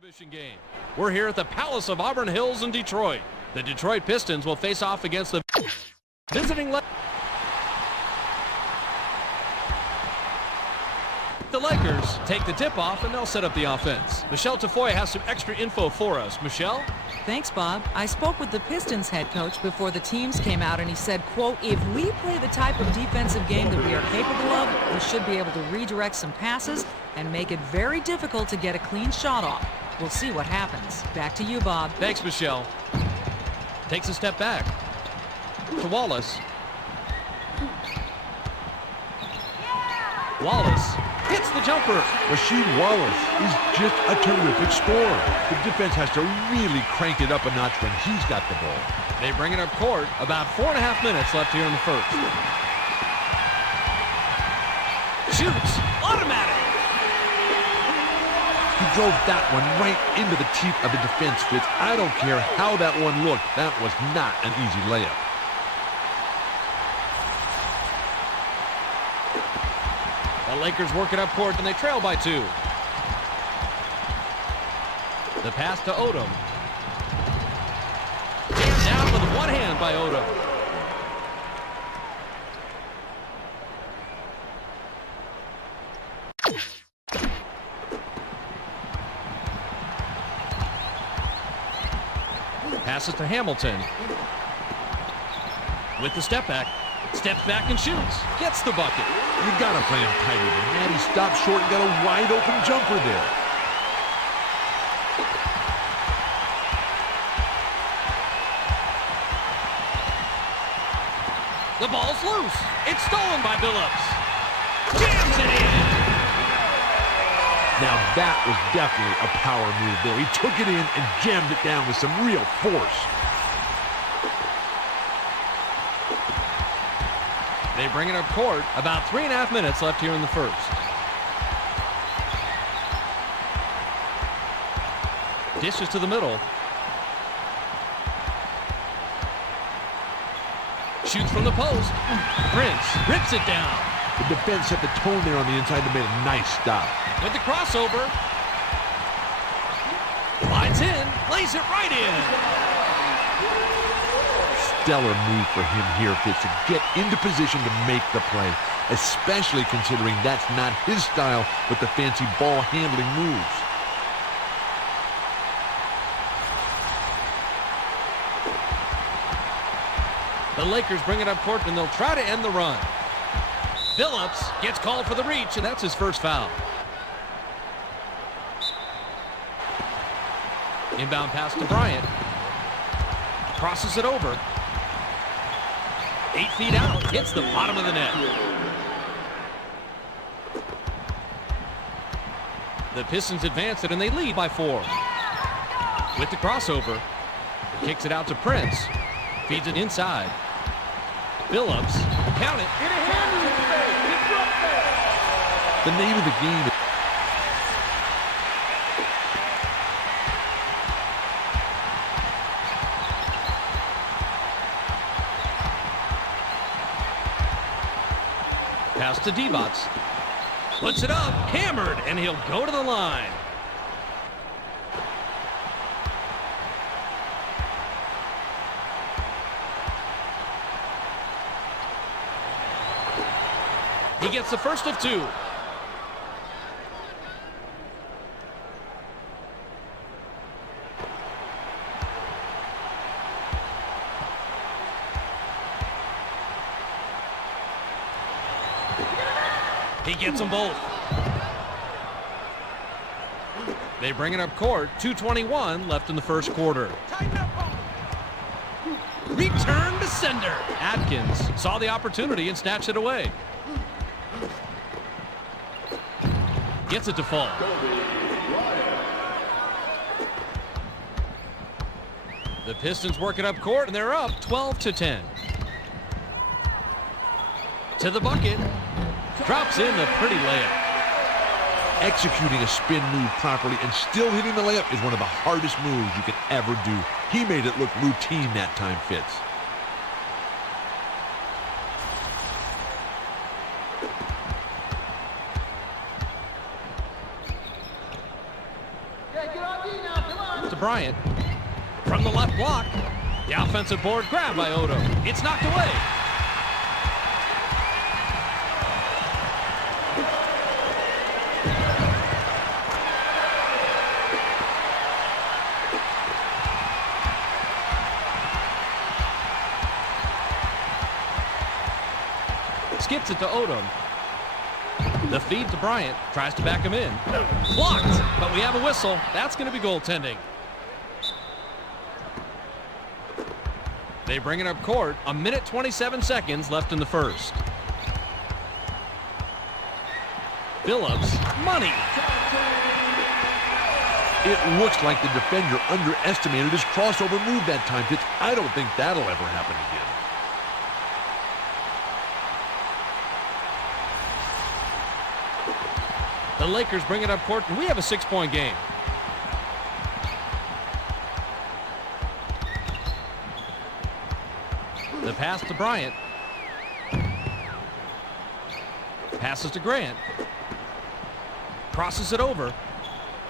Exhibition game. We're here at the Palace of Auburn Hills in Detroit. The Detroit Pistons will face off against the visiting The Lakers take the tip-off, and they'll set up the offense. Michele Tafoya has some extra info for us. Michele? Thanks, Bob. I spoke with the Pistons head coach before the teams came out, and he said, quote, if we play the type of defensive game that we are capable of, we should be able to redirect some passes and make it very difficult to get a clean shot off. We'll see what happens. Back to you, Bob. Thanks, Michele. Takes a step back to Wallace. Wallace hits the jumper. Rasheed Wallace is just a terrific scorer. The defense has to really crank it up a notch when he's got the ball. They bring it up court. About 4.5 minutes left here in the first. Shoots. Automatic. He drove that one right into the teeth of the defense, Fitz. I don't care how that one looked. That was not an easy layup. The Lakers work it up court, and they trail by 2. The pass to Odom. Jammed down with one hand by Odom. Passes to Hamilton. With the step back. Steps back and shoots. Gets the bucket. You gotta play him tighter than that. He stopped short and got a wide open jumper there. The ball's loose. It's stolen by Billups. Jams it in. Now that was definitely a power move there. He took it in and jammed it down with some real force. They bring it up court. About 3.5 minutes left here in the first. Dishes to the middle. Shoots from the post. Prince rips it down. The defense set the tone there on the inside and made a nice stop. With the crossover. Slides in. Lays it right in. Stellar move for him here, Fitz, to get into position to make the play, especially considering that's not his style with the fancy ball handling moves. The Lakers bring it up court, and they'll try to end the run. Billups gets called for the reach, and that's his first foul. Inbound pass to Bryant. Crosses it over. 8 feet out, hits the bottom of the net. The Pistons advance it, and they lead by 4. With the crossover, kicks it out to Prince. Feeds it inside. Billups, count it. The name of the game is pass to Divac. Puts it up, hammered, and he'll go to the line. He gets the first of 2. He gets them both. They bring it up court. 2:21 left in the first quarter. Return to sender. Atkins saw the opportunity and snatched it away. Gets it to fall. The Pistons work it up court, and they're up 12-10. To the bucket. Drops in the pretty layup. executing a spin move properly and still hitting the layup is one of the hardest moves you can ever do. He made it look routine that time, Fitz. To Bryant. From the left block. The offensive board grabbed by Odom. It's knocked away. Skips it to Odom. The feed to Bryant. Tries to back him in. Blocked, but we have a whistle. That's going to be goaltending. They bring it up court. 1:27 left in the first. Phillips, money. It looks like the defender underestimated his crossover move that time, Fitz. I don't think that'll ever happen again. The Lakers bring it up court, and we have a 6-point game. The pass to Bryant. Passes to Grant. Crosses it over.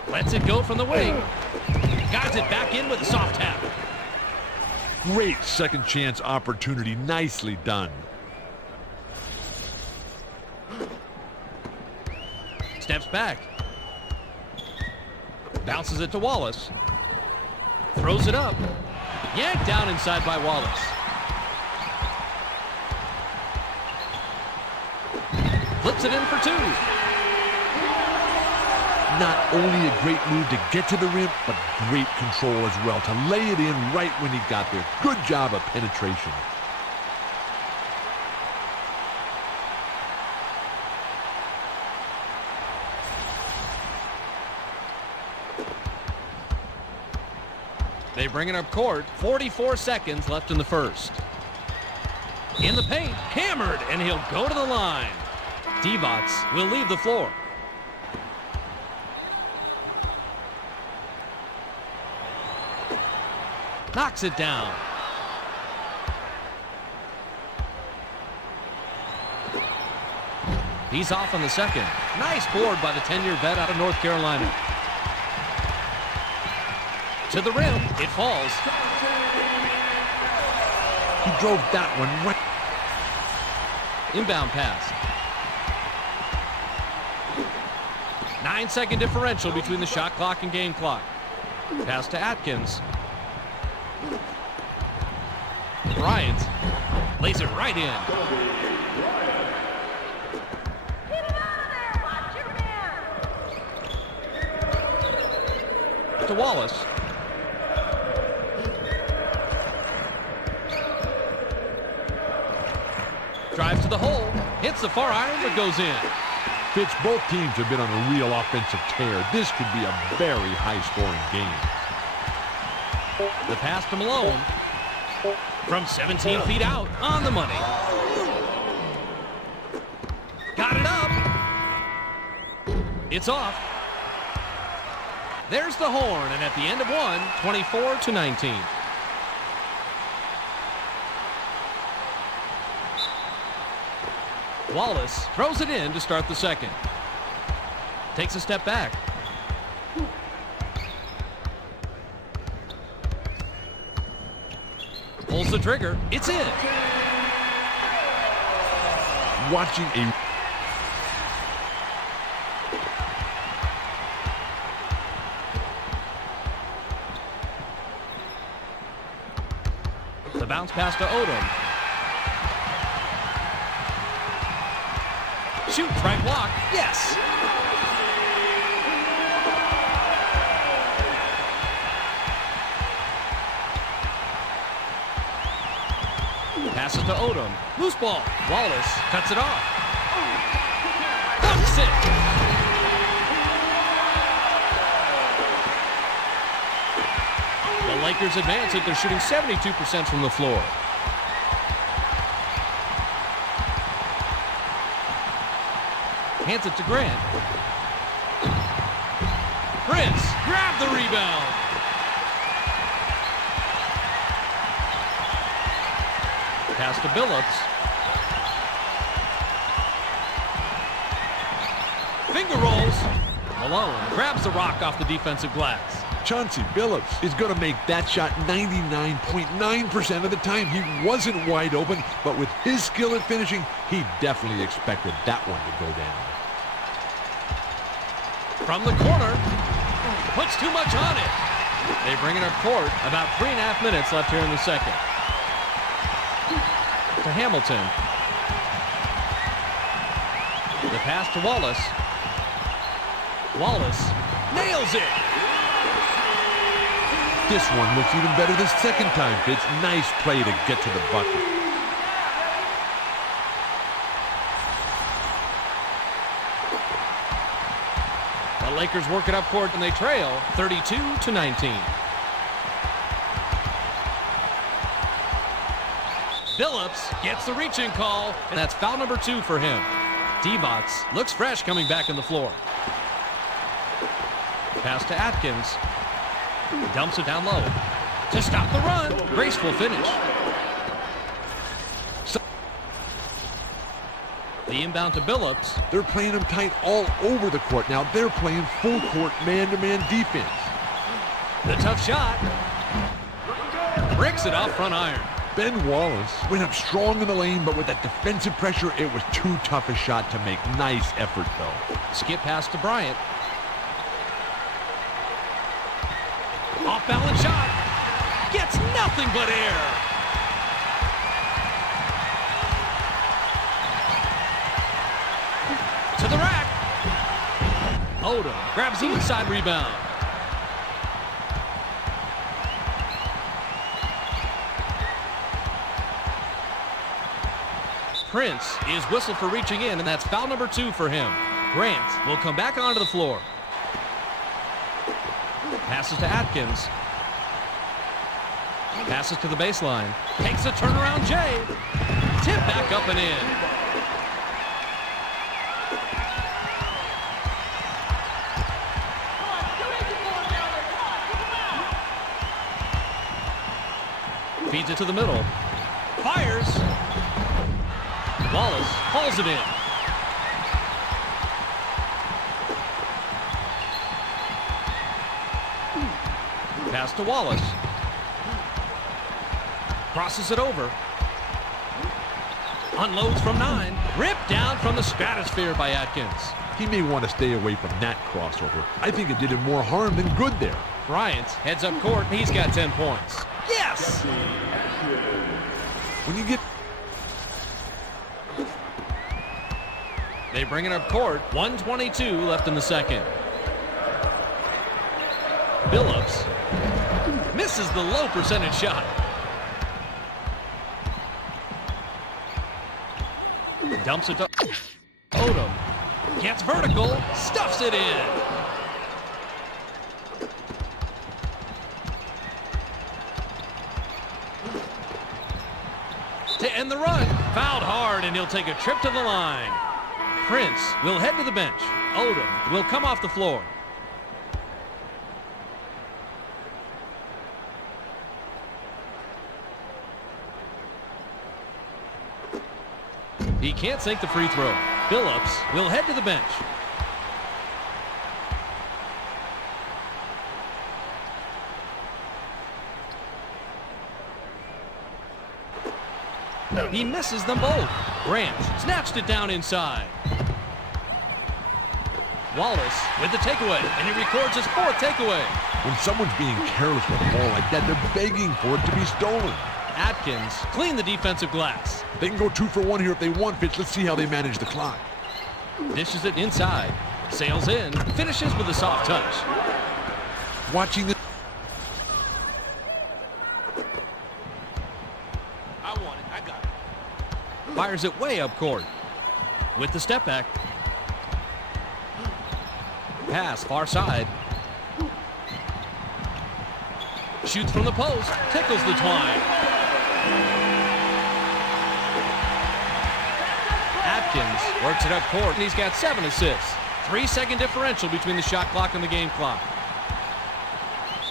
Lets it go from the wing. Guides it back in with a soft tap. Great second chance opportunity. Nicely done. Steps back. Bounces it to Wallace. Throws it up. Yanked down inside by Wallace. Flips it in for two. Not only a great move to get to the rim, but great control as well to lay it in right when he got there. Good job of penetration. They bring it up court. 44 seconds left in the first. In the paint, hammered, and he'll go to the line. Divac will leave the floor. Knocks it down. He's off on the second. Nice board by the 10-year vet out of North Carolina. To the rim, it falls. He drove that one right. Inbound pass. 9-second differential between the shot clock and game clock. Pass to Atkins. Bryant lays it right in. To Wallace. Drives to the hole. Hits the far iron, but goes in. Fitz, both teams have been on a real offensive tear. This could be a very high-scoring game. The pass to Malone. From 17 feet out, on the money. Got it up. It's off. There's the horn, and at the end of one, 24-19. Wallace throws it in to start the second. Takes a step back. Pulls the trigger. It's in. Watching a... The bounce pass to Odom. Shoot, right block. Yes. Passes to Odom. Loose ball. Wallace cuts it off. Dunks it. The Lakers advance it. They're shooting 72% from the floor. Hands it to Grant. Prince grabbed the rebound. Pass to Billups. Finger rolls. alone. Grabs the rock off the defensive glass. Chauncey Billups is going to make that shot 99.9% of the time. He wasn't wide open, but with his skill at finishing, he definitely expected that one to go down. From the corner, puts too much on it. They bring it up court. About 3.5 minutes left here in the second. To Hamilton. The pass to Wallace. Wallace nails it. This one looks even better the second time, Fitz. Nice play to get to the bucket. The Lakers work it up court and they trail 32-19. Billups gets the reaching call, and that's foul number 2 for him. D-Bots looks fresh coming back on the floor. Pass to Atkins. Dumps it down low. To stop the run. Graceful finish. The inbound to Billups. They're playing him tight all over the court. Now they're playing full court man-to-man defense. The tough shot. Bricks it off front iron. Ben Wallace went up strong in the lane, but with that defensive pressure, it was too tough a shot to make. Nice effort, though. Skip pass to Bryant. Off-balance shot. Gets nothing but air. To the rack. Odom grabs the inside rebound. Prince is whistled for reaching in, and that's foul number 2 for him. Grant will come back onto the floor. Passes to Atkins. Passes to the baseline. Takes a turnaround Jay. Tip back up and in. Feeds it to the middle. Fires. Wallace hauls it in. Pass to Wallace. Crosses it over. Unloads from 9. Ripped down from the stratosphere by Atkins. He may want to stay away from that crossover. I think it did him more harm than good there. Bryant heads up court. He's got 10 points. Yes! When you get... They bring it up court. 1:22 left in the second. Billups misses the low percentage shot. Dumps it to Odom. Gets vertical. Stuffs it in. To end the run. Fouled hard, and he'll take a trip to the line. Prince will head to the bench. Odom will come off the floor. He can't sink the free throw. Billups will head to the bench. He misses them both. Grant snatched it down inside. Wallace with the takeaway, and he records his 4th takeaway. When someone's being careless with the ball like that, they're begging for it to be stolen. Atkins clean the defensive glass. They can go 2 for 1 here if they want, Fitz. Let's see how they manage the clock. Dishes it inside. Sails in. Finishes with a soft touch. Watching the... I want it. I got it. Fires it way up court. With the step back. Pass far side. Shoots from the post. Tickles the twine. Atkins works it up court, and he's got 7 assists. 3-second differential between the shot clock and the game clock.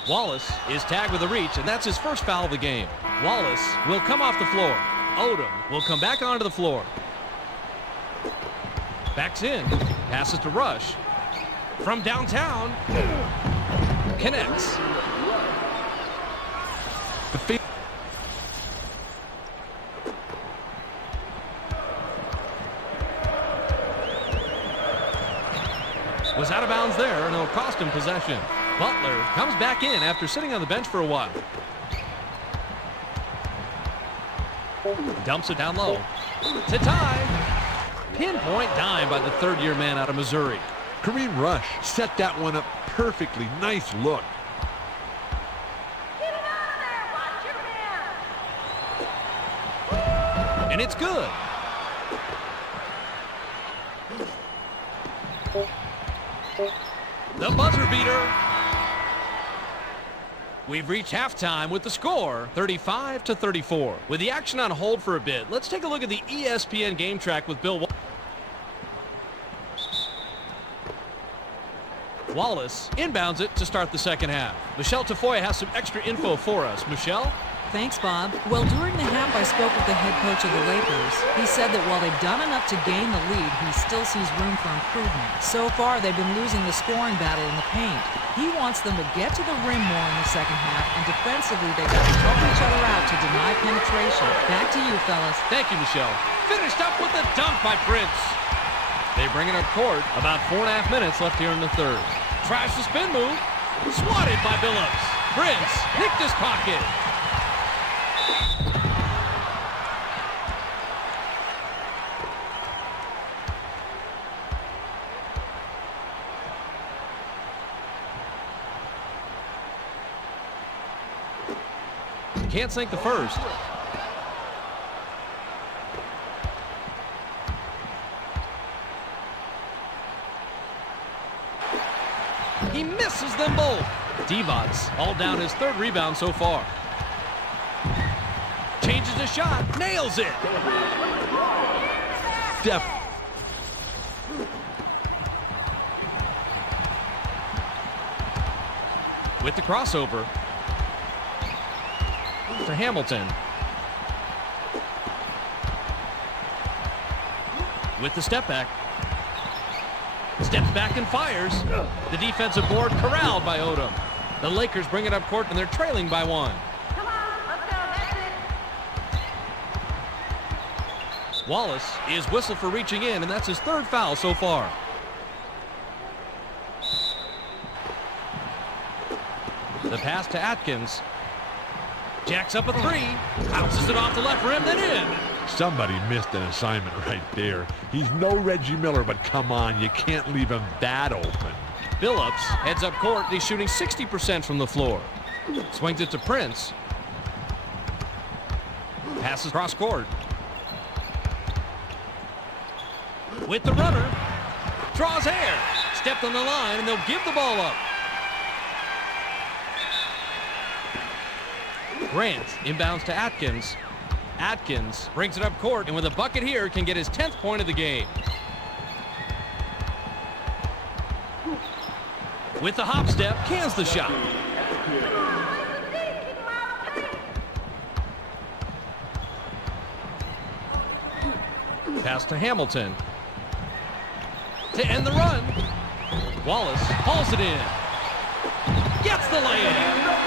Wallace is tagged with a reach, and that's his first foul of the game. Wallace will come off the floor. Odom will come back onto the floor. Backs in. Passes to Rush. From downtown. Connects. Was out of bounds there, and it'll cost him possession. Butler comes back in after sitting on the bench for a while. Dumps it down low. To tie. Pinpoint dime by the third-year man out of Missouri. Kareem Rush set that one up perfectly. Nice look. Get it out of there! Watch your man! And it's good. The buzzer beater. We've reached halftime with the score 35-34. With the action on hold for a bit, let's take a look at the ESPN game track with Bill Wallace inbounds it to start the second half. Michele Tafoya has some extra info for us. Michele? Thanks, Bob. Well, during the half, I spoke with the head coach of the Lakers. He said that while they've done enough to gain the lead, he still sees room for improvement. So far, they've been losing the scoring battle in the paint. He wants them to get to the rim more in the second half, and defensively, they've got to help each other out to deny penetration. Back to you, fellas. Thank you, Michele. Finished up with a dunk by Prince. They bring it up court. About 4.5 minutes left here in the third. Tries the spin move. Swatted by Billups. Prince picked his pocket. Can't sink the first. He misses them both. Divac all down his third rebound so far. Changes his shot, nails it. With the crossover to Hamilton. With the step back. Steps back and fires. The defensive board corralled by Odom. The Lakers bring it up court and they're trailing by one. Come on, let's go, that's it! Wallace is whistled for reaching in, and that's his third foul so far. The pass to Atkins. Jacks up a three. Bounces it off the left rim, then in. Somebody missed an assignment right there. He's no Reggie Miller, but come on, you can't leave him that open. Billups heads up court. He's shooting 60% from the floor. Swings it to Prince. Passes cross court. With the runner. Draws hair. Stepped on the line, and they'll give the ball up. Grant inbounds to Atkins. Atkins brings it up court, and with a bucket here, can get his 10th point of the game. With the hop step, cans the shot. Pass to Hamilton. To end the run. Wallace hauls it in. Gets the lay-in.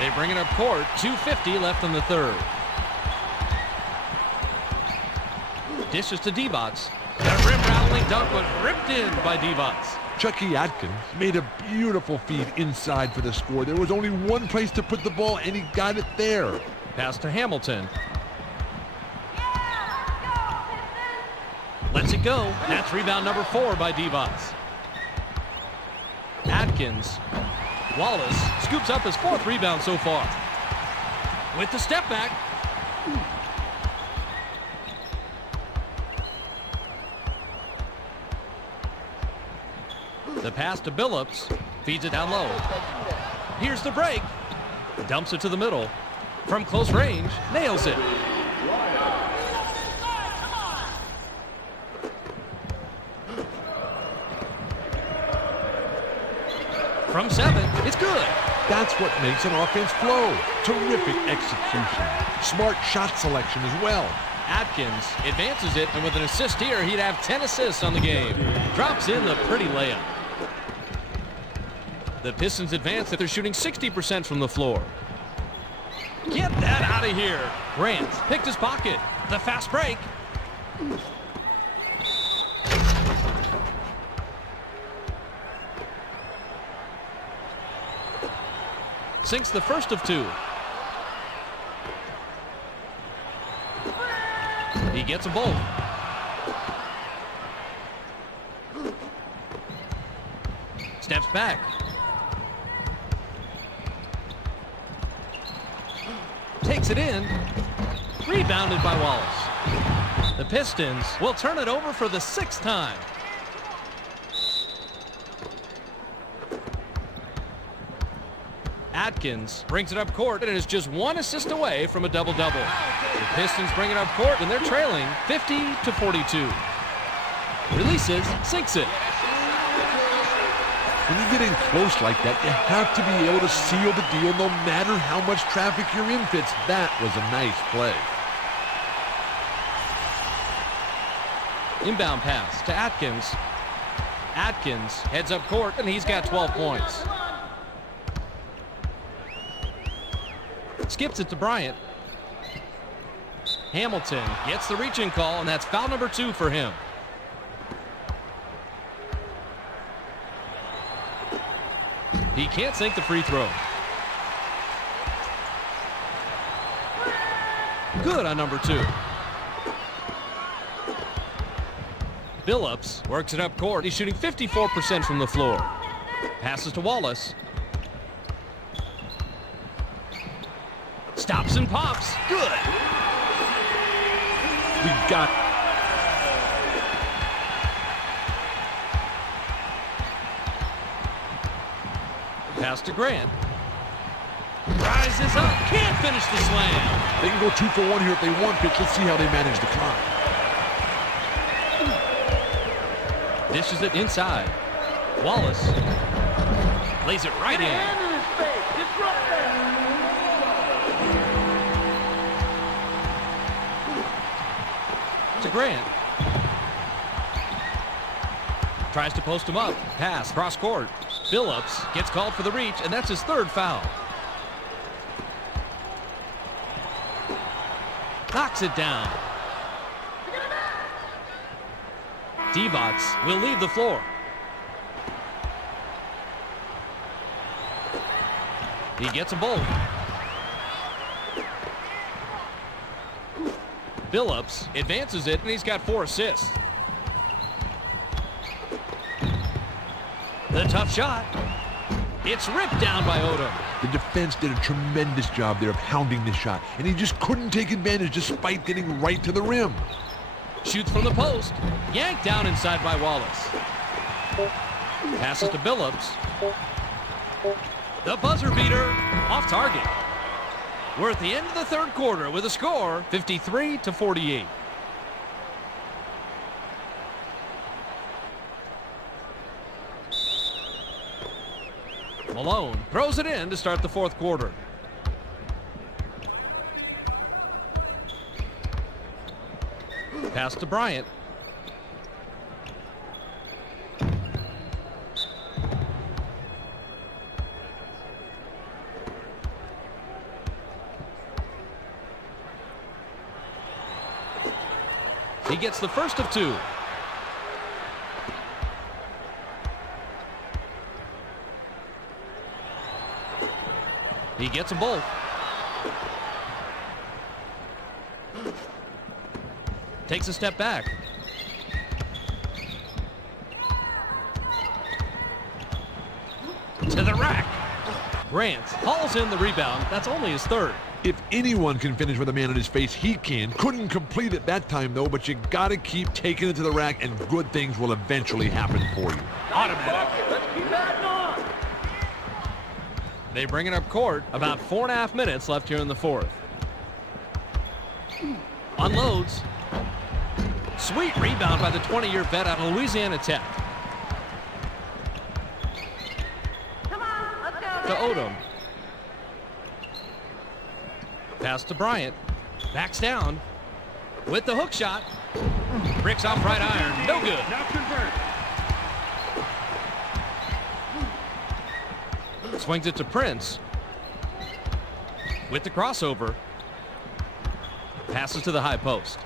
They bring it up court. 2:50 left in the third. Dishes to Divac. A rim-rattling dunk was ripped in by Divac. Chucky Atkins made a beautiful feed inside for the score. There was only one place to put the ball, and he got it there. Pass to Hamilton. Yeah, let's go, Pistons! Lets it go. That's rebound number 4 by Divac. Atkins. Wallace scoops up his 4th rebound so far. With the step back. The pass to Billups. Feeds it down low. Here's the break. Dumps it to the middle. From close range, nails it. From 7, it's good. That's what makes an offense flow. Terrific execution. Smart shot selection as well. Atkins advances it, and with an assist here, he'd have 10 assists on the game. Drops in the pretty layup. The Pistons advance that they're shooting 60% from the floor. Get that out of here. Grant picked his pocket. The fast break. Sinks the first of two. He gets a both. Steps back. Takes it in. Rebounded by Wallace. The Pistons will turn it over for the 6th time. Atkins brings it up court and is just 1 assist away from a double-double. The Pistons bring it up court and they're trailing 50-42. Releases, sinks it. When you get in close like that, you have to be able to seal the deal no matter how much traffic you're in, Fitz. That was a nice play. Inbound pass to Atkins. Atkins heads up court and he's got 12 points. Skips it to Bryant. Hamilton gets the reaching call, and that's foul number 2 for him. He can't sink the free throw. Good on number 2. Billups works it up court. He's shooting 54% from the floor. Passes to Wallace. Stops and pops. Good. We got pass to Grant. Rises up. Can't finish the slam. They can go 2 for 1 here if they want, Fitz. Let's see how they manage the clock. Dishes it inside. Wallace lays it right in. To Grant. Tries to post him up. Pass cross court. Billups gets called for the reach, and that's his 3rd foul. Knocks it down. Divac will leave the floor. He gets a bolt. Billups advances it, and he's got 4 assists. The tough shot. It's ripped down by Odom. The defense did a tremendous job there of hounding this shot, and he just couldn't take advantage despite getting right to the rim. Shoots from the post. Yanked down inside by Wallace. Passes to Billups. The buzzer beater off target. We're at the end of the 3rd quarter with a score 53-48. Malone throws it in to start the 4th quarter. Pass to Bryant. He gets the first of 2. He gets them both. Takes a step back. To the rack. Grant hauls in the rebound. That's only his 3rd. If anyone can finish with a man on his face, he can. Couldn't complete it that time, though, but you got to keep taking it to the rack, and good things will eventually happen for you. Automatic. Let's keep adding on. They bring it up court. About 4.5 minutes left here in the 4th. Unloads. Sweet rebound by the 20-year vet out of Louisiana Tech. Come on, let's go. To Odom. Pass to Bryant. Backs down. with the hook shot. Bricks off right iron. No good. Now convert. Swings it to Prince. With the crossover. Passes to the high post.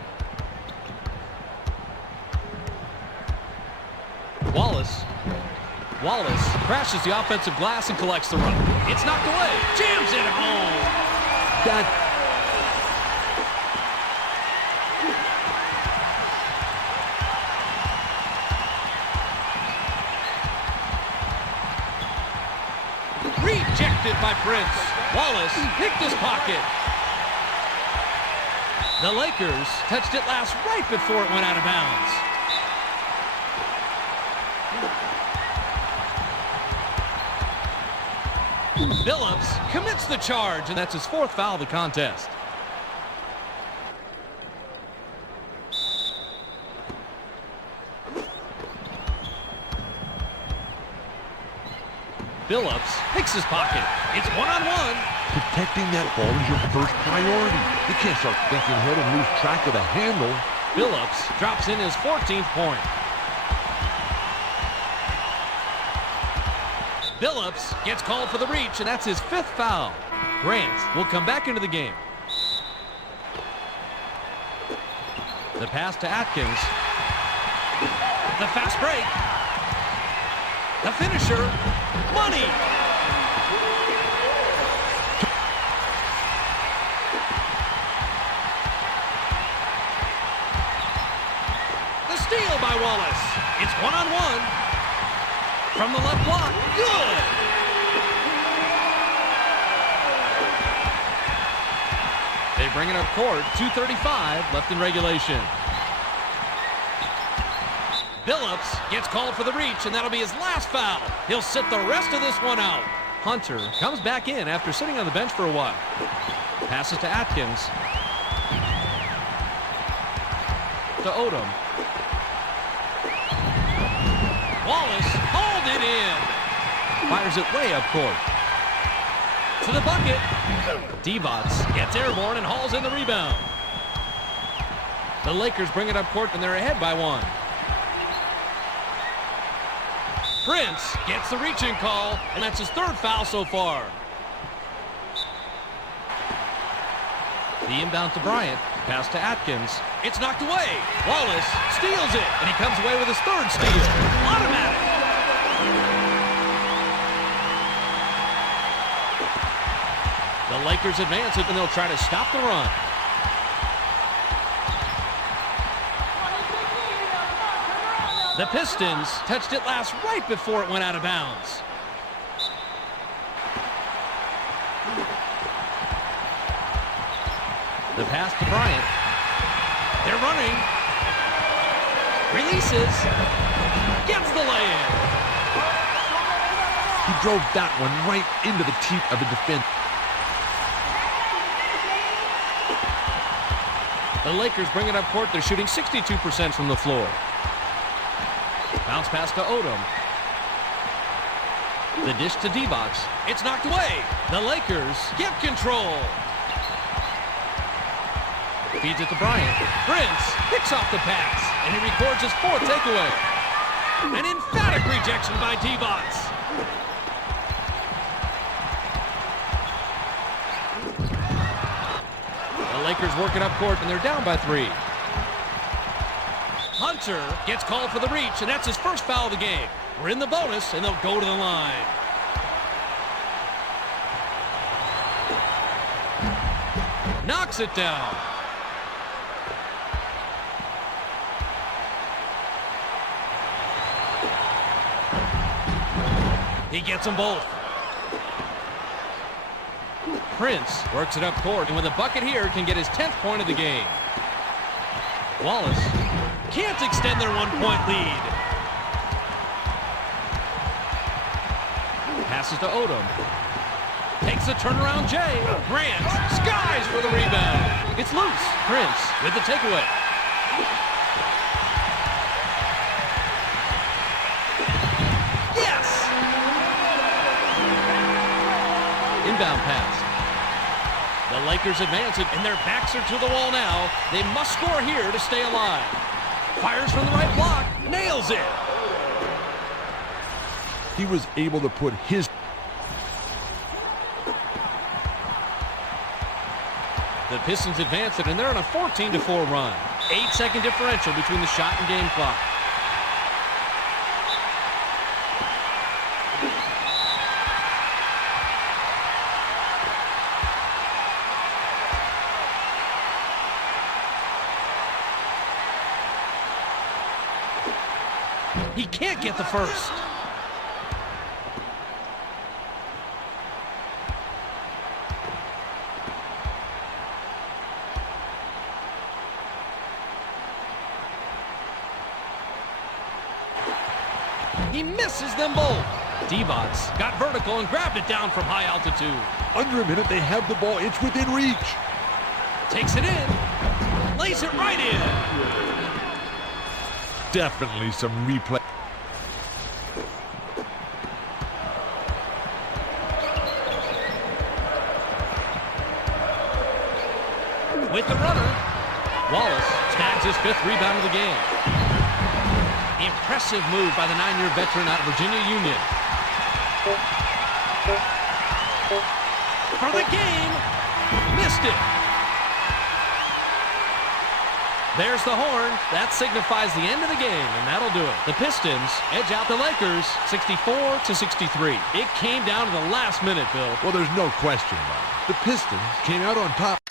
Wallace crashes the offensive glass and collects the run. It's knocked away. Jams it home. Rejected by Prince. Wallace picked his pocket. The Lakers touched it last right before it went out of bounds. Billups commits the charge, and that's his 4th foul of the contest. Billups picks his pocket. It's one-on-one. Protecting that ball is your first priority. You can't start thinking ahead and lose track of the handle. Billups drops in his 14th point. Billups gets called for the reach, and that's his 5th foul. Grant will come back into the game. The pass to Atkins. The fast break. The finisher. Money. The steal by Wallace. It's one-on-one. From the left block. Good. They bring it up court. 2:35 left in regulation. Billups gets called for the reach, and that'll be his last foul. He'll sit the rest of this one out. Hunter comes back in after sitting on the bench for a while. Passes to Atkins. To Odom. Wallace hauled it in. Fires it way up court. To the bucket. Divac gets airborne and hauls in the rebound. The Lakers bring it up court, and they're ahead by 1. Prince gets the reach-in call, and that's his 3rd foul so far. The inbound to Bryant. Pass to Atkins. It's knocked away. Wallace steals it, and he comes away with his 3rd steal. Automatic. The Lakers advance it, and they'll try to stop the run. The Pistons touched it last right before it went out of bounds. The pass to Bryant. They're running. Releases. Gets the lay-in. He drove that one right into the teeth of the defense. The Lakers bring it up court. They're shooting 62% from the floor. Bounce pass to Odom. The dish to Divac. It's knocked away. The Lakers get control. Feeds it to Bryant. Prince picks off the pass, and he records his 4th takeaway. An emphatic rejection by Divac. The Lakers work it up court, and they're down by 3. Hunter gets called for the reach, and that's his 1st foul of the game. We're in the bonus, and they'll go to the line. Knocks it down. He gets them both. Prince works it up court, and with a bucket here, can get his 10th point of the game. Wallace can't extend their 1-point lead. Passes to Odom. Takes the turnaround Jay. Grant skies for the rebound. It's loose. Prince with the takeaway. Yes! Inbound pass. The Lakers advance it, and their backs are to the wall now. They must score here to stay alive. Fires from the right block. Nails it. He was able to put his... The Pistons advance it, and they're on a 14-4 run. 8-second differential between the shot and game clock. He can't get the first. He misses them both. D-Bots got vertical and grabbed it down from high altitude. Under a minute, they have the ball. It's within reach. Takes it in. Lays it right in. Definitely some replay. With the runner, Wallace snags his 5th rebound of the game. Impressive move by the 9-year veteran out of Virginia Union. For the game, missed it. There's the horn. That signifies the end of the game, and that'll do it. The Pistons edge out the Lakers 64-63. It came down to the last minute, Bill. Well, there's no question about it. The Pistons came out on top.